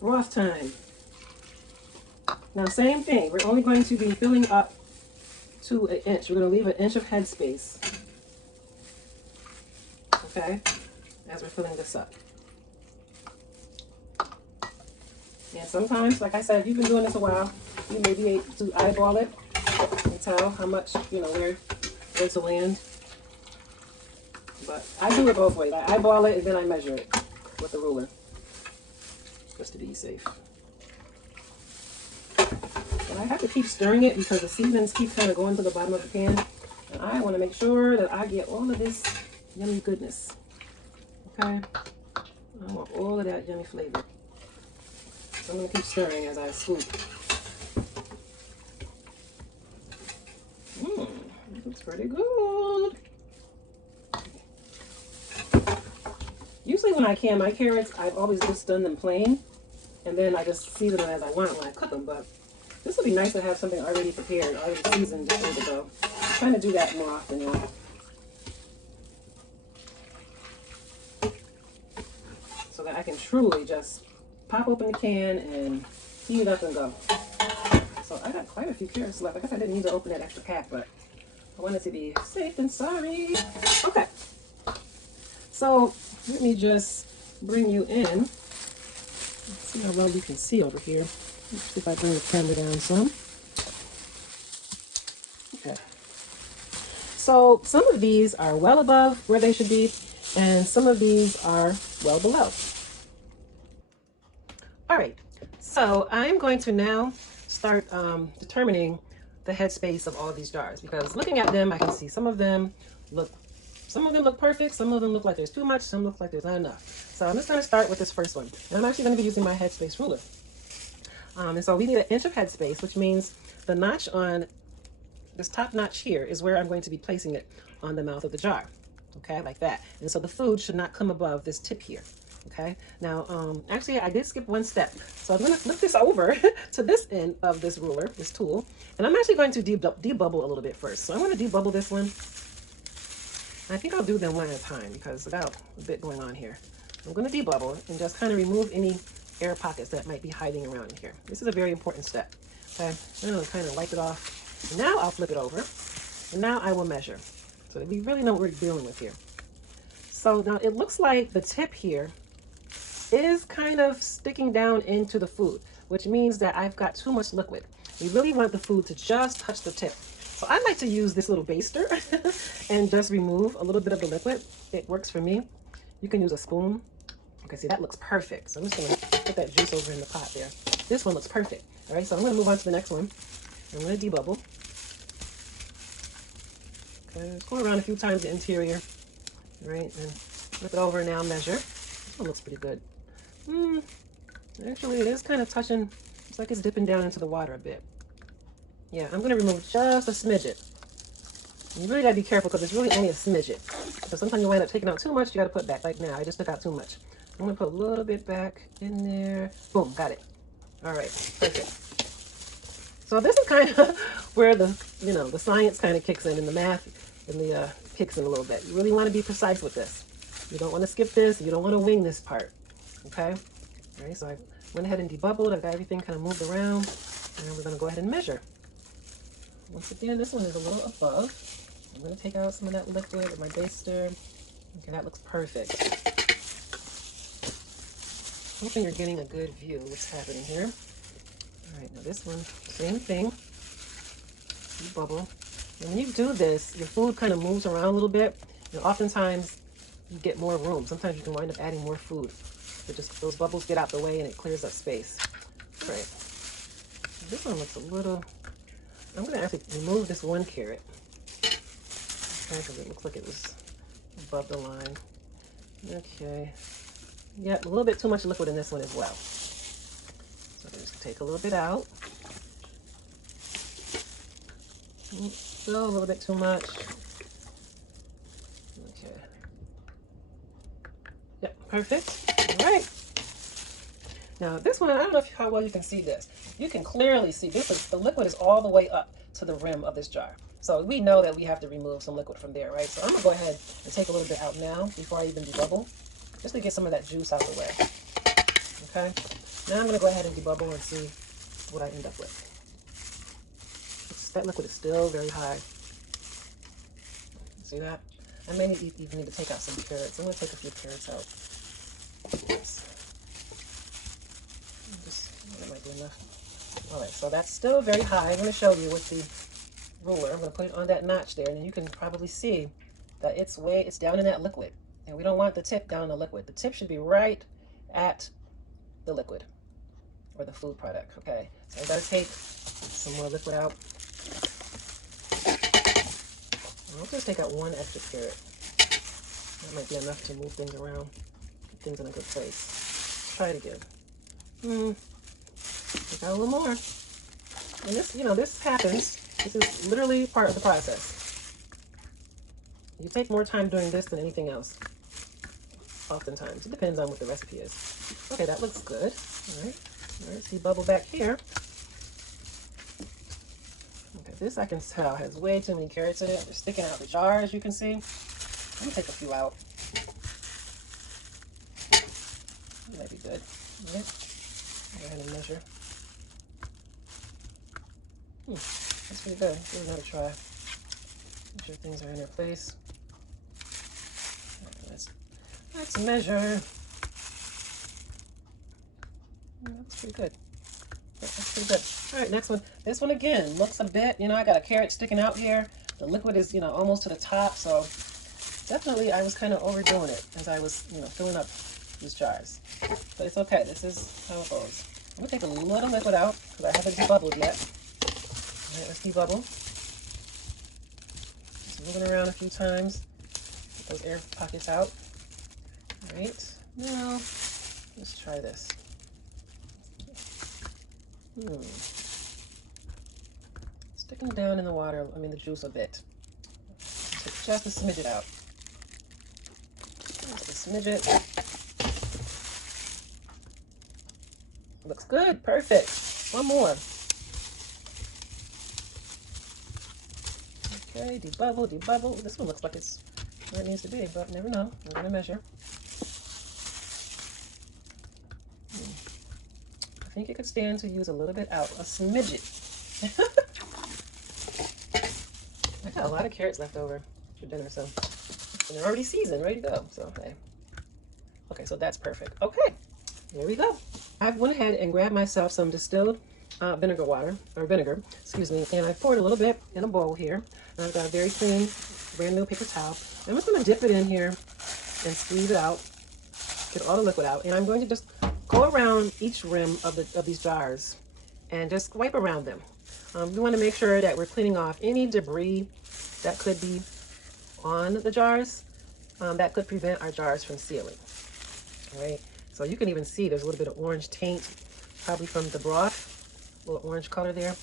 broth time. Now, same thing. We're only going to be filling up to an inch. We're going to leave an inch of headspace. Okay? As we're filling this up. And sometimes, like I said, if you've been doing this a while, you may be able to eyeball it and tell how much, you know, where to land. But I do it both ways. I eyeball it and then I measure it with the ruler, just to be safe. But I have to keep stirring it because the seasonings keep kind of going to the bottom of the pan. And I want to make sure that I get all of this yummy goodness. Okay? I want all of that yummy flavor. So I'm going to keep stirring as I scoop. This looks pretty good. Usually when I can my carrots, I've always just done them plain. And then I just season them as I want when I cook them. But this would be nice to have something already prepared, already seasoned just ready to go. I'm trying to do that more often now. So that I can truly just pop open the can and heat it up and go. So I got quite a few carrots left. I guess I didn't need to open that extra pack, but I wanted to be safe and sorry. Okay. So let me just bring you in. Let's see how well you can see over here. Let's see if I bring the camera down some. Okay. So some of these are well above where they should be, and some of these are well below. All right, so I'm going to now start determining the headspace of all these jars, because looking at them, I can see some of them look perfect, some of them look like there's too much, some look like there's not enough. So I'm just going to start with this first one. And I'm actually going to be using my Headspace ruler. And so we need an inch of headspace, which means the notch on this top notch here is where I'm going to be placing it on the mouth of the jar. Okay, like that. And so the food should not come above this tip here. Okay, now actually I did skip one step. So I'm going to flip this over to this end of this ruler, this tool. And I'm actually going to debubble a little bit first. So I'm going to debubble this one. I think I'll do them one at a time because I got a bit going on here. I'm going to debubble and just kind of remove any air pockets that might be hiding around here. This is a very important step. Okay, I'm going to kind of wipe it off. And now I'll flip it over. And now I will measure so that we really know what we're dealing with here. So now it looks like the tip here is kind of sticking down into the food, which means that I've got too much liquid. We really want the food to just touch the tip. So I like to use this little baster and just remove a little bit of the liquid. It works for me. You can use a spoon. Okay, see, that looks perfect. So I'm just going to put that juice over in the pot there. This one looks perfect. All right, so I'm going to move on to the next one. I'm going to debubble. Okay, just go around a few times the interior. All right, and flip it over and now measure. This one looks pretty good. Actually, it is kind of touching. It's like it's dipping down into the water a bit. Yeah, I'm going to remove just a smidget. You really got to be careful because it's really only a smidget. So sometimes you wind up taking out too much, you got to put back. Like now, I just took out too much. I'm going to put a little bit back in there. Boom, got it. All right, perfect. So this is kind of where the, the science kind of kicks in and the math and the kicks in a little bit. You really want to be precise with this. You don't want to skip this. You don't want to wing this part. Okay? All right, so I went ahead and debubbled. I've got everything kind of moved around. And we're going to go ahead and measure. Once again, this one is a little above. I'm going to take out some of that liquid with my baster. Okay, that looks perfect. Hoping you're getting a good view of what's happening here. All right, now this one, same thing. You bubble. And when you do this, your food kind of moves around a little bit. And oftentimes, you get more room. Sometimes you can wind up adding more food. So just those bubbles get out the way and it clears up space. All right. This one looks a little... I'm going to actually remove this one carrot. Okay, because it looks like it was above the line. Okay. Yep, a little bit too much liquid in this one as well. So just take a little bit out. Still a little bit too much. Okay. Yep, perfect. All right. Now this one, I don't know how well you can see this. You can clearly see the liquid is all the way up to the rim of this jar. So we know that we have to remove some liquid from there, right? So I'm gonna go ahead and take a little bit out now before I even debubble, just to get some of that juice out the way. Okay. Now I'm going to go ahead and debubble and see what I end up with. That liquid is still very high. See that? I may even need to take out some carrots. I'm going to take a few carrots out. That might be enough. All right, so that's still very high. I'm going to show you with the ruler. I'm going to put it on that notch there, and then you can probably see that it's down in that liquid. And we don't want the tip down in the liquid. The tip should be right at the liquid or the food product. Okay, so I got to take some more liquid out. I'll just take out one extra carrot. That might be enough to move things around, get things in a good place. Try it again. Take out a little more. And this, this happens. This is literally part of the process. You take more time doing this than anything else. Oftentimes. It depends on what the recipe is. Okay, that looks good. All right. All right, see bubble back here. Okay, this I can tell has way too many carrots in it. They're sticking out the jar, as you can see. I'm gonna take a few out. That might be good. All right. Go ahead and measure. That's pretty good. Give it another try. Make sure things are in their place. Right, let's measure. That's pretty good. That's pretty good. All right, next one. This one again looks a bit, I got a carrot sticking out here. The liquid is, almost to the top. So definitely I was kind of overdoing it as I was, filling up these jars. But it's okay. This is how it goes. I'm going to take a little liquid out because I haven't debubbled yet. All right, let's debubble. Just moving around a few times. Get those air pockets out. All right, now let's try this. Sticking down in the water, the juice a bit. Take just a smidget out. Just a smidget. Looks good, perfect. One more. Okay, debubble. This one looks like it's where it needs to be, but never know. I'm gonna measure. I think it could stand to use a little bit out, a smidget. I got a lot of carrots left over for dinner, so and they're already seasoned, ready to go. So okay, so that's perfect. Okay, there we go. I went ahead and grabbed myself some distilled vinegar, excuse me, and I poured a little bit in a bowl here. And I've got a very clean, brand new paper towel. I'm just going to dip it in here and squeeze it out, get all the liquid out, and I'm going to just go around each rim of these jars and just wipe around them. We want to make sure that we're cleaning off any debris that could be on the jars that could prevent our jars from sealing. All right, so you can even see there's a little bit of orange taint, probably from the broth, a little orange color there.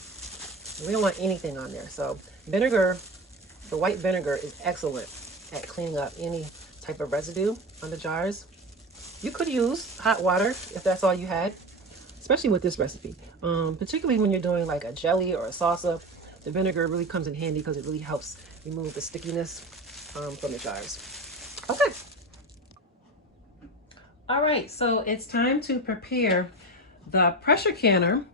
We don't want anything on there. So vinegar, the white vinegar is excellent at cleaning up any type of residue on the jars. You could use hot water if that's all you had, especially with this recipe. Particularly when you're doing like a jelly or a salsa, the vinegar really comes in handy because it really helps remove the stickiness from the jars. Okay. All right, so it's time to prepare the pressure canner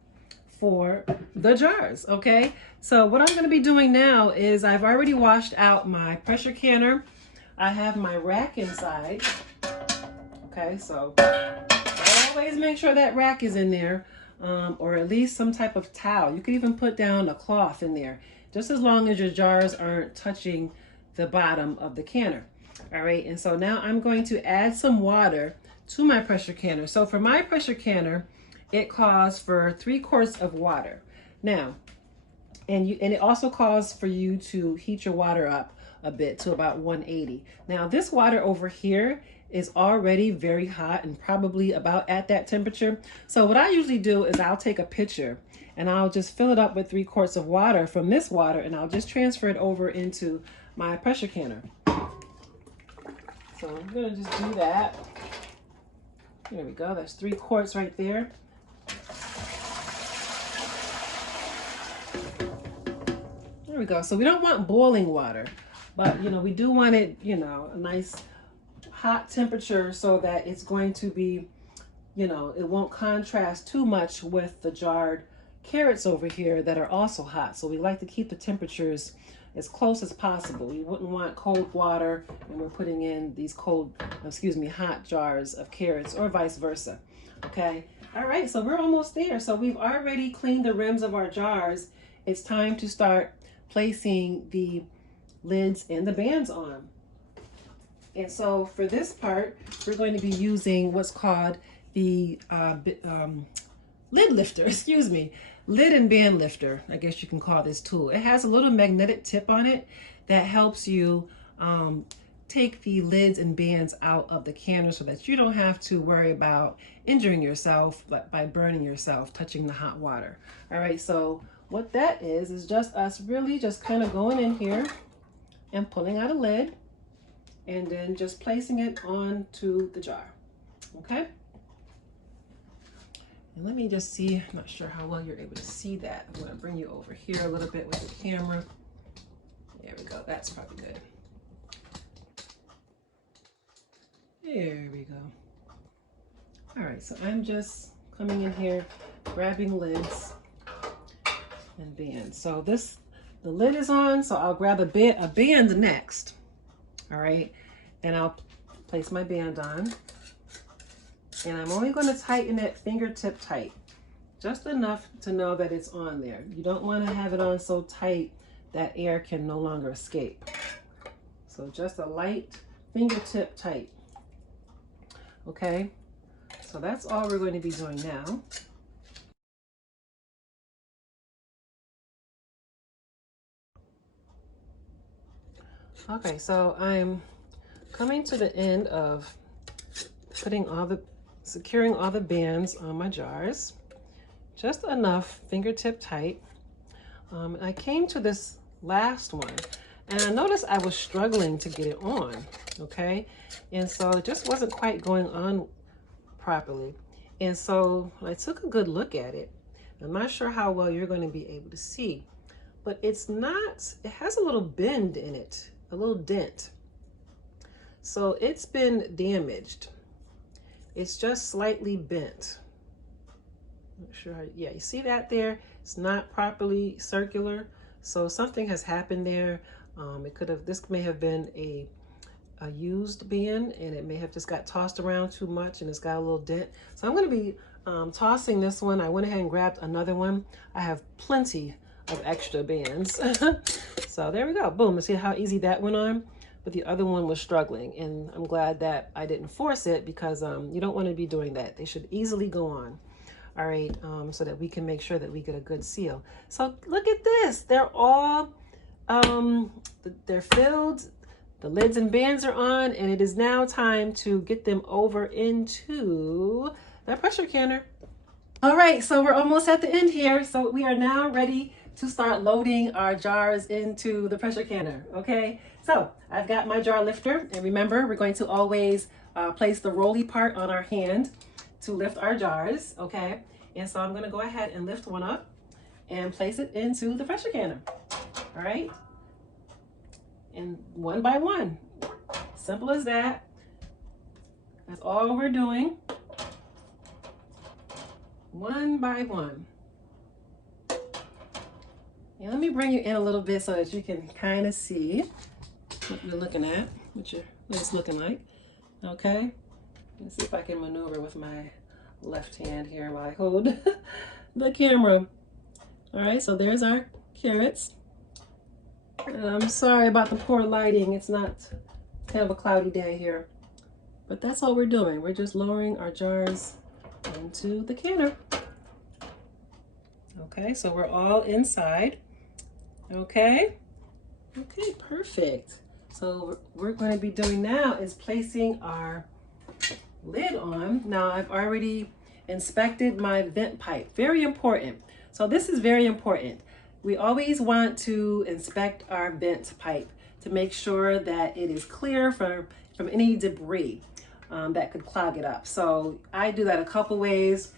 for the jars, okay? So what I'm going to be doing now is I've already washed out my pressure canner. I have my rack inside. Okay, so always make sure that rack is in there, or at least some type of towel. You could even put down a cloth in there, just as long as your jars aren't touching the bottom of the canner. All right, and so now I'm going to add some water to my pressure canner. So for my pressure canner, it calls for 3 quarts of water. Now, and it also calls for you to heat your water up a bit to about 180. Now this water over here is already very hot and probably about at that temperature. So what I usually do is I'll take a pitcher and I'll just fill it up with 3 quarts of water from this water, and I'll just transfer it over into my pressure canner. So I'm gonna just do that. There we go, that's 3 quarts right there. There we go. So we don't want boiling water, but we do want it, a nice hot temperature so that it's going to be you know, it won't contrast too much with the jarred carrots over here that are also hot. So we like to keep the temperatures as close as possible. We wouldn't want cold water and we're putting in these hot jars of carrots, or vice versa. Okay. All right. So we're almost there. So we've already cleaned the rims of our jars. It's time to start placing the lids and the bands on. And so for this part, we're going to be using what's called the lid lifter, lid and band lifter, I guess you can call this tool. It has a little magnetic tip on it that helps you take the lids and bands out of the canner so that you don't have to worry about injuring yourself by burning yourself touching the hot water. All right, so what that is just us really just kind of going in here and pulling out a lid and then just placing it onto the jar. Okay. And let me just see, I'm not sure how well you're able to see that. I'm going to bring you over here a little bit with the camera. There we go. That's probably good. There we go. All right, so I'm just coming in here, grabbing lids and bands. So the lid is on, so I'll grab a band next. All right, and I'll place my band on. And I'm only going to tighten it fingertip tight, just enough to know that it's on there. You don't want to have it on so tight that air can no longer escape. So just a light fingertip tight. Okay, so that's all we're going to be doing now. Okay, so I'm coming to the end of securing all the bands on my jars, just enough fingertip tight. I came to this last one and I noticed I was struggling to get it on, okay? And so it just wasn't quite going on properly. And so I took a good look at it. I'm not sure how well you're going to be able to see, but it has a little bend in it, a little dent. So it's been damaged. It's just slightly bent. Not sure how, yeah, you see that there? It's not properly circular. So something has happened there. This may have been a used band and it may have just got tossed around too much and it's got a little dent. So I'm going to be tossing this one. I went ahead and grabbed another one. I have plenty of extra bands. So there we go. Boom. See how easy that went on? But the other one was struggling, and I'm glad that I didn't force it because you don't want to be doing that. They should easily go on. All right, so that we can make sure that we get a good seal. So look at this. They're all, they're filled. The lids and bands are on, and it is now time to get them over into the pressure canner. All right, so we're almost at the end here. So we are now ready to start loading our jars into the pressure canner, okay? So I've got my jar lifter, and remember, we're going to always place the rolly part on our hand to lift our jars, okay? And so I'm gonna go ahead and lift one up and place it into the pressure canner, all right? And one by one, simple as that. That's all we're doing, one by one. And let me bring you in a little bit so that you can kind of see what you're looking at, what it's looking like. Okay, let's see if I can maneuver with my left hand here while I hold the camera. All right, so there's our carrots. And I'm sorry about the poor lighting. It's not kind of a cloudy day here, but that's all we're doing. We're just lowering our jars into the canner. Okay, so we're all inside. Okay, perfect. So what we're going to be doing now is placing our lid on. Now I've already inspected my vent pipe. Very important. So this is very important. We always want to inspect our vent pipe to make sure that it is clear from any debris that could clog it up. So I do that a couple ways.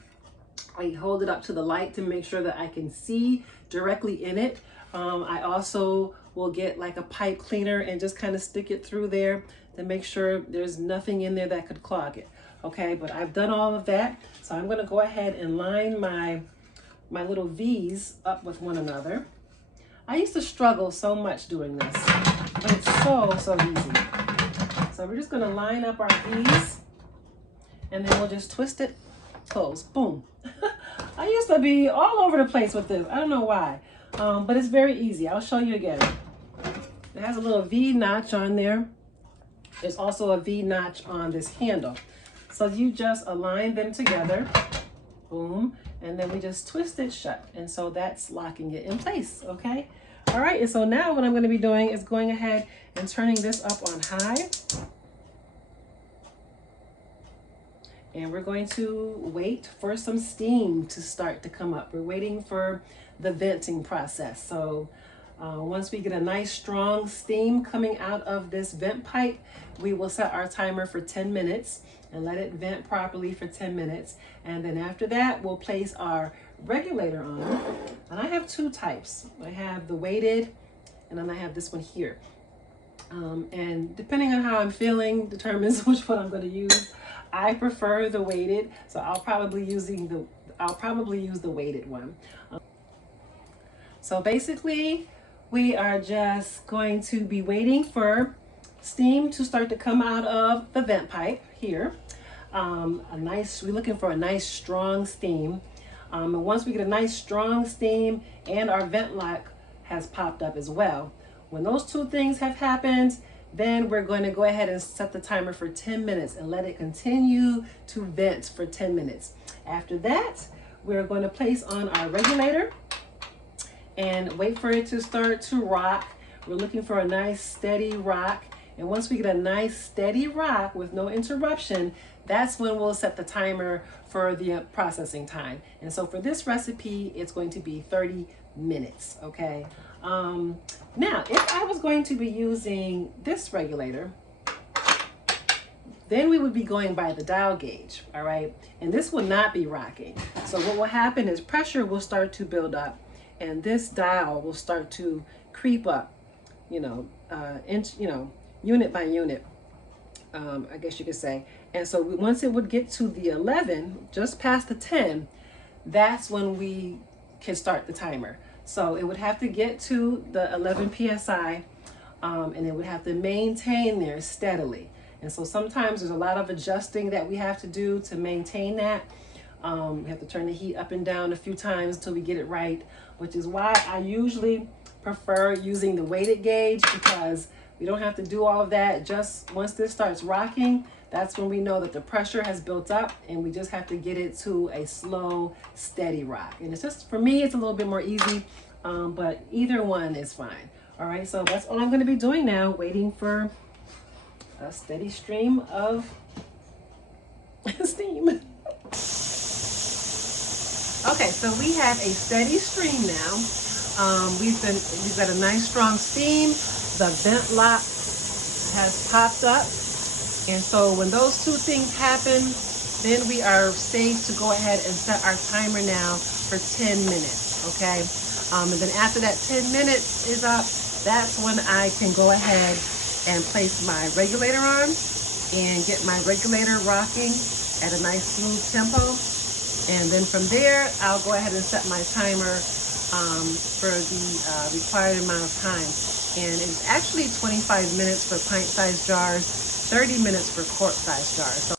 I hold it up to the light to make sure that I can see directly in it. I also will get like a pipe cleaner and just kind of stick it through there to make sure there's nothing in there that could clog it. Okay, but I've done all of that. So I'm gonna go ahead and line my little V's up with one another. I used to struggle so much doing this, but it's so easy. So we're just gonna line up our V's and then we'll just twist it, close, boom. I used to be all over the place with this. I don't know why, but it's very easy. I'll show you again. It has a little V notch on there. There's also a V notch on this handle. So you just align them together, boom, and then we just twist it shut. And so that's locking it in place, okay? All right, and so now what I'm gonna be doing is going ahead and turning this up on high. And we're going to wait for some steam to start to come up. We're waiting for the venting process. So once we get a nice strong steam coming out of this vent pipe, we will set our timer for 10 minutes and let it vent properly for 10 minutes. And then after that, we'll place our regulator on. And I have two types. I have the weighted, and then I have this one here. And depending on how I'm feeling determines which one I'm going to use. I prefer the weighted, so I'll probably use the weighted one. So basically, we are just going to be waiting for steam to start to come out of the vent pipe here. We're looking for a nice strong steam. And once we get a nice strong steam and our vent lock has popped up as well, when those two things have happened, then we're going to go ahead and set the timer for 10 minutes and let it continue to vent for 10 minutes. After that, we're going to place on our regulator and wait for it to start to rock. We're looking for a nice steady rock. And once we get a nice steady rock with no interruption, that's when we'll set the timer for the processing time. And so for this recipe, it's going to be 30 minutes, okay? Now, if I was going to be using this regulator, then we would be going by the dial gauge, all right? And this will not be rocking. So what will happen is pressure will start to build up and this dial will start to creep up, unit by unit, I guess you could say. And so once it would get to the 11, just past the 10, that's when we can start the timer. So it would have to get to the 11 PSI and it would have to maintain there steadily. And so sometimes there's a lot of adjusting that we have to do to maintain that. We have to turn the heat up and down a few times until we get it right, which is why I usually prefer using the weighted gauge, because we don't have to do all of that. Just once this starts rocking, that's when we know that the pressure has built up and we just have to get it to a slow, steady rock. And it's just, for me, it's a little bit more easy, but either one is fine. All right, so that's all I'm gonna be doing now, waiting for a steady stream of steam. Okay, so we have a steady stream now. We've got a nice strong steam. The vent lock has popped up. And so when those two things happen, then we are safe to go ahead and set our timer now for 10 minutes, okay? And then after that 10 minutes is up, that's when I can go ahead and place my regulator on and get my regulator rocking at a nice smooth tempo. And then from there, I'll go ahead and set my timer for the required amount of time. And it's actually 25 minutes for pint-sized jars, 30 minutes for quart-sized jars. So,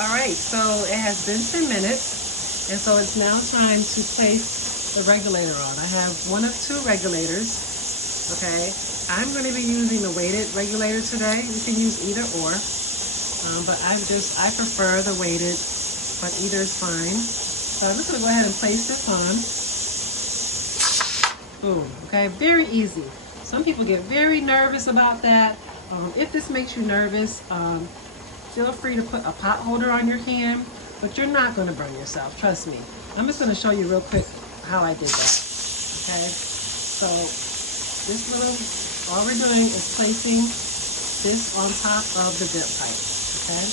all right, so it has been 10 minutes, and so it's now time to place the regulator on. I have one of two regulators, okay? I'm going to be using the weighted regulator today. You can use either or, but I prefer the weighted, but either is fine. So I'm just going to go ahead and place this on. Boom, okay, very easy. Some people get very nervous about that. If this makes you nervous, feel free to put a pot holder on your hand, but you're not going to burn yourself, trust me. I'm just going to show you real quick how I did that, okay? So all we're doing is placing this on top of the vent pipe, okay?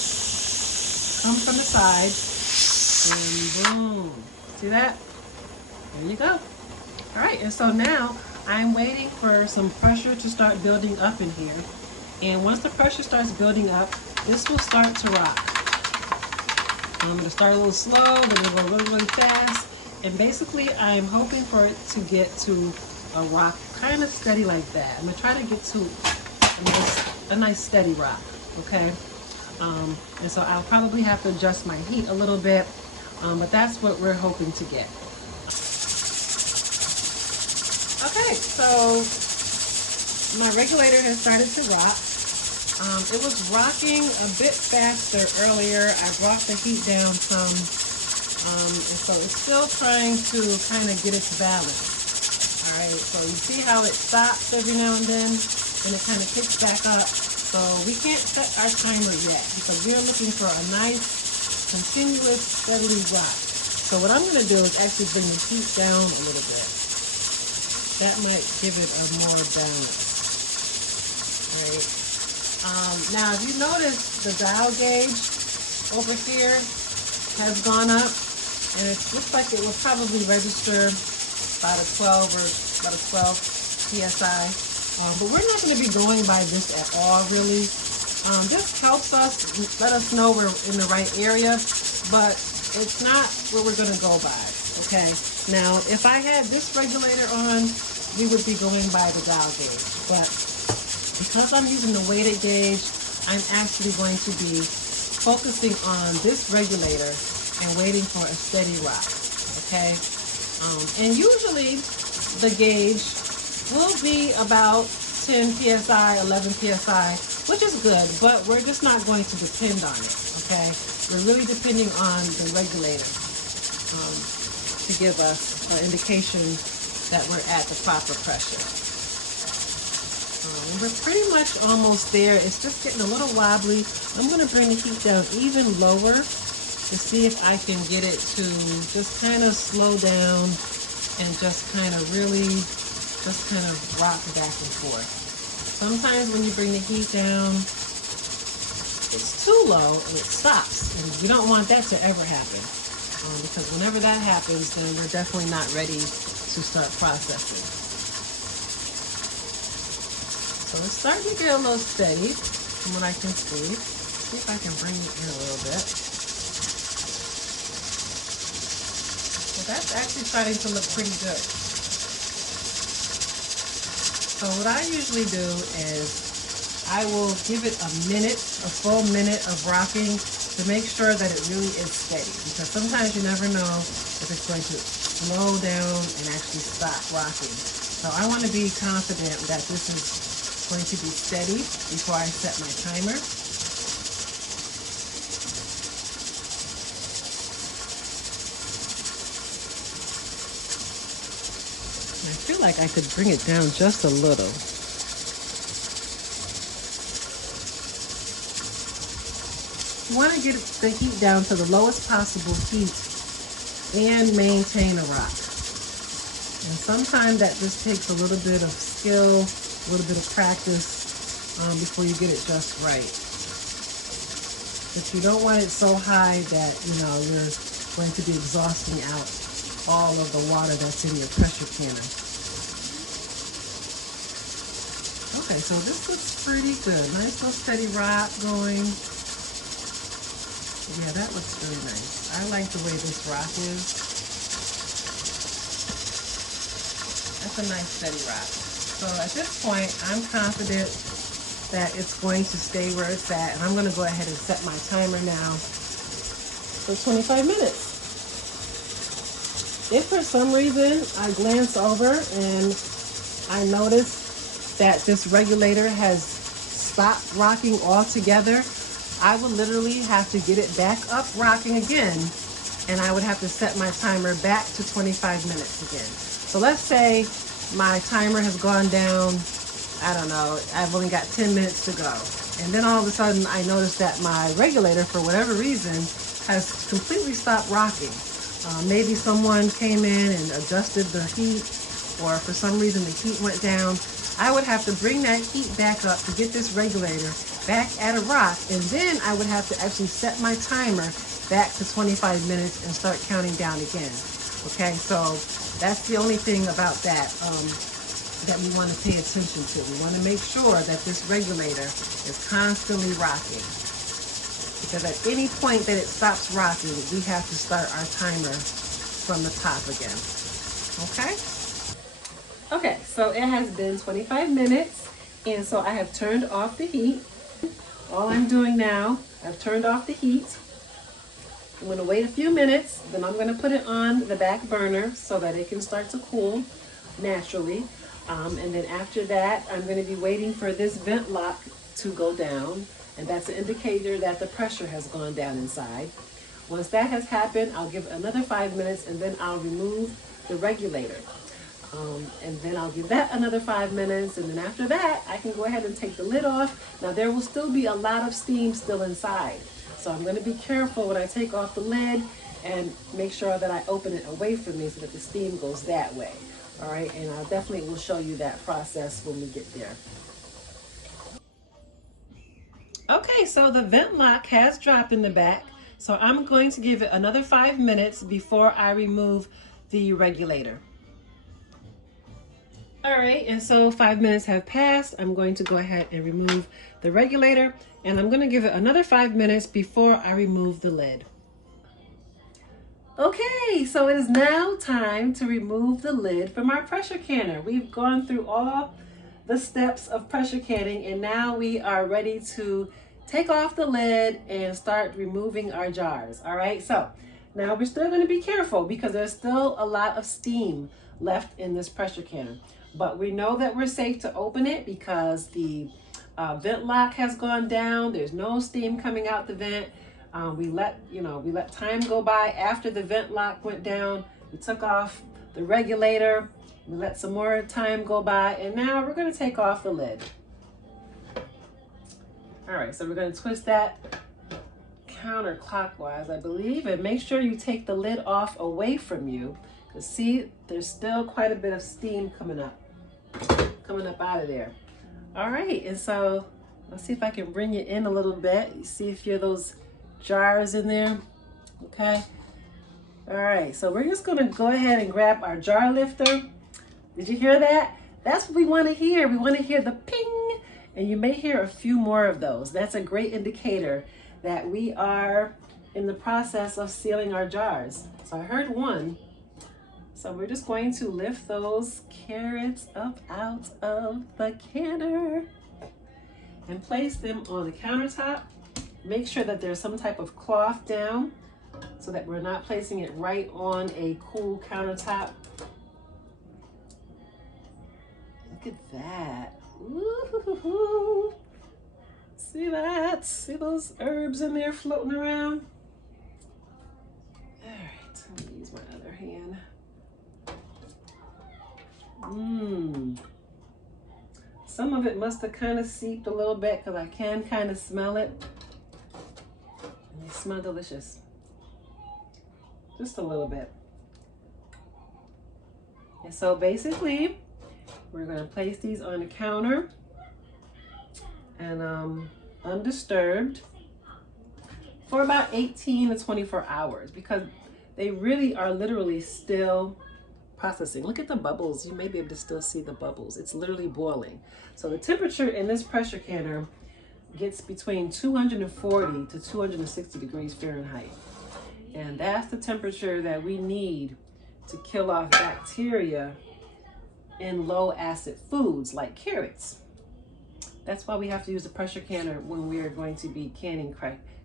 Come from the side, and boom. See that? There you go. All right, and so now I'm waiting for some pressure to start building up in here. And once the pressure starts building up, this will start to rock. I'm going to start a little slow, then we'll go really, really fast. And basically, I'm hoping for it to get to a rock kind of steady like that. I'm going to try to get to a nice steady rock, okay? And so I'll probably have to adjust my heat a little bit, but that's what we're hoping to get. Okay, so my regulator has started to rock. It was rocking a bit faster earlier. I brought the heat down some, and so it's still trying to kind of get its balance. All right, so you see how it stops every now and then, and it kind of picks back up. So we can't set our timer yet because we're looking for a nice, continuous, steadily rock. So what I'm going to do is actually bring the heat down a little bit. That might give it a more balance. All right. Now, if you notice, the dial gauge over here has gone up, and it looks like it will probably register about a 12 psi. But we're not going to be going by this at all, really. This helps us, let us know we're in the right area, but it's not what we're going to go by, okay? Now, if I had this regulator on, we would be going by the dial gauge, but because I'm using the weighted gauge, I'm actually going to be focusing on this regulator and waiting for a steady rock, okay? And usually the gauge will be about 10 psi, 11 psi, which is good, but we're just not going to depend on it, okay? We're really depending on the regulator to give us an indication that we're at the proper pressure. We're pretty much almost there. It's just getting a little wobbly. I'm going to bring the heat down even lower to see if I can get it to just kind of slow down and just kind of really just kind of rock back and forth. Sometimes when you bring the heat down, it's too low and it stops. And you don't want that to ever happen. Because whenever that happens, then we're definitely not ready to start processing. So it's starting to get a little steady from what I can see. See if I can bring it in a little bit. So that's actually starting to look pretty good. So what I usually do is I will give it a full minute of rocking to make sure that it really is steady. Because sometimes you never know if it's going to slow down and actually stop rocking. So I want to be confident that this is going to be steady before I set my timer. I feel like I could bring it down just a little. You want to get the heat down to the lowest possible heat and maintain a rock. And sometimes that just takes a little bit of skill, a little bit of practice before you get it just right. But you don't want it so high that, you know, you're going to be exhausting out all of the water that's in your pressure canner. Okay, so this looks pretty good. Nice little steady rock going. Yeah, that looks really nice. I like the way this rock is. That's a nice steady rock. So at this point, I'm confident that it's going to stay where it's at. And I'm going to go ahead and set my timer now for 25 minutes. If for some reason I glance over and I notice that this regulator has stopped rocking altogether, I would literally have to get it back up rocking again, and I would have to set my timer back to 25 minutes again. So let's say my timer has gone down, I don't know, I've only got 10 minutes to go. And then all of a sudden I notice that my regulator, for whatever reason, has completely stopped rocking. Maybe someone came in and adjusted the heat, or for some reason the heat went down. I would have to bring that heat back up to get this regulator back at a rock, and then I would have to actually set my timer back to 25 minutes and start counting down again. Okay, so that's the only thing about that. that we want to pay attention to. We want to make sure that this regulator is constantly rocking. Because at any point that it stops rocking, we have to start our timer from the top again. Okay? Okay, so it has been 25 minutes, and so I have turned off the heat. All I'm doing now, I've turned off the heat. I'm going to wait a few minutes, then I'm going to put it on the back burner so that it can start to cool naturally. And then after that, I'm going to be waiting for this vent lock to go down, and that's an indicator that the pressure has gone down inside. Once that has happened, I'll give another 5 minutes, and then I'll remove the regulator. And then I'll give that another 5 minutes, and then after that, I can go ahead and take the lid off. Now, there will still be a lot of steam still inside, so I'm going to be careful when I take off the lid and make sure that I open it away from me so that the steam goes that way. All right, and I definitely will show you that process when we get there. Okay, so the vent lock has dropped in the back, so I'm going to give it another 5 minutes before I remove the regulator. All right, and so 5 minutes have passed. I'm going to go ahead and remove the regulator, and I'm going to give it another 5 minutes before I remove the lid. Okay, so it is now time to remove the lid from our pressure canner. We've gone through all the steps of pressure canning, and now we are ready to take off the lid and start removing our jars. All right, so now we're still going to be careful because there's still a lot of steam left in this pressure canner. But we know that we're safe to open it because the vent lock has gone down. There's no steam coming out the vent. We let time go by after the vent lock went down. We took off the regulator. We let some more time go by, and now we're going to take off the lid. All right, so we're going to twist that counterclockwise, I believe, and make sure you take the lid off away from you. Because see, there's still quite a bit of steam coming up out of there. All right, and so let's see if I can bring you in a little bit. You see if you're those jars in there. Okay. All right, so we're just gonna go ahead and grab our jar lifter. Did you hear that? That's what we want to hear. We want to hear the ping, and you may hear a few more of those. That's a great indicator that we are in the process of sealing our jars. So I heard one. So we're just going to lift those carrots up out of the canner and place them on the countertop. Make sure that there's some type of cloth down so that we're not placing it right on a cool countertop. Look at that. Ooh, see that? See those herbs in there floating around? All right, let me use my other hand. Some of it must have kind of seeped a little bit because I can kind of smell it. And they smell delicious. Just a little bit. And so basically, we're going to place these on the counter and undisturbed for about 18 to 24 hours because they really are literally still processing. Look at the bubbles. You may be able to still see the bubbles. It's literally boiling. So the temperature in this pressure canner gets between 240 to 260 degrees Fahrenheit. And that's the temperature that we need to kill off bacteria in low acid foods like carrots. That's why we have to use the pressure canner when we are going to be canning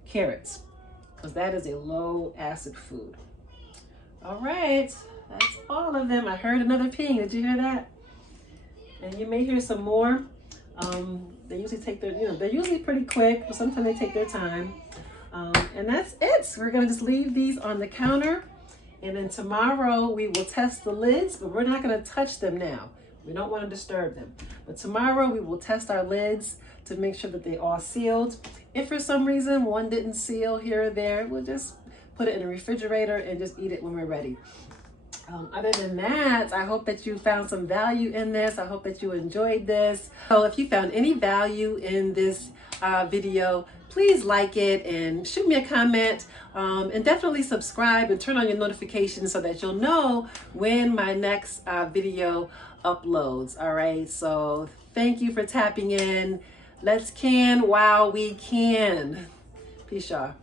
carrots, because that is a low acid food. All right. That's all of them. I heard another ping. Did you hear that? And you may hear some more. They usually take their, they're usually pretty quick, but sometimes they take their time. And that's it. We're going to just leave these on the counter. And then tomorrow we will test the lids, but we're not going to touch them now. We don't want to disturb them. But tomorrow we will test our lids to make sure that they all sealed. If for some reason one didn't seal here or there, we'll just put it in the refrigerator and just eat it when we're ready. Other than that, I hope that you found some value in this. I hope that you enjoyed this. So if you found any value in this video, please like it and shoot me a comment, and definitely subscribe and turn on your notifications so that you'll know when my next video uploads. All right, so thank you for tapping in. Let's can while we can. Peace, y'all.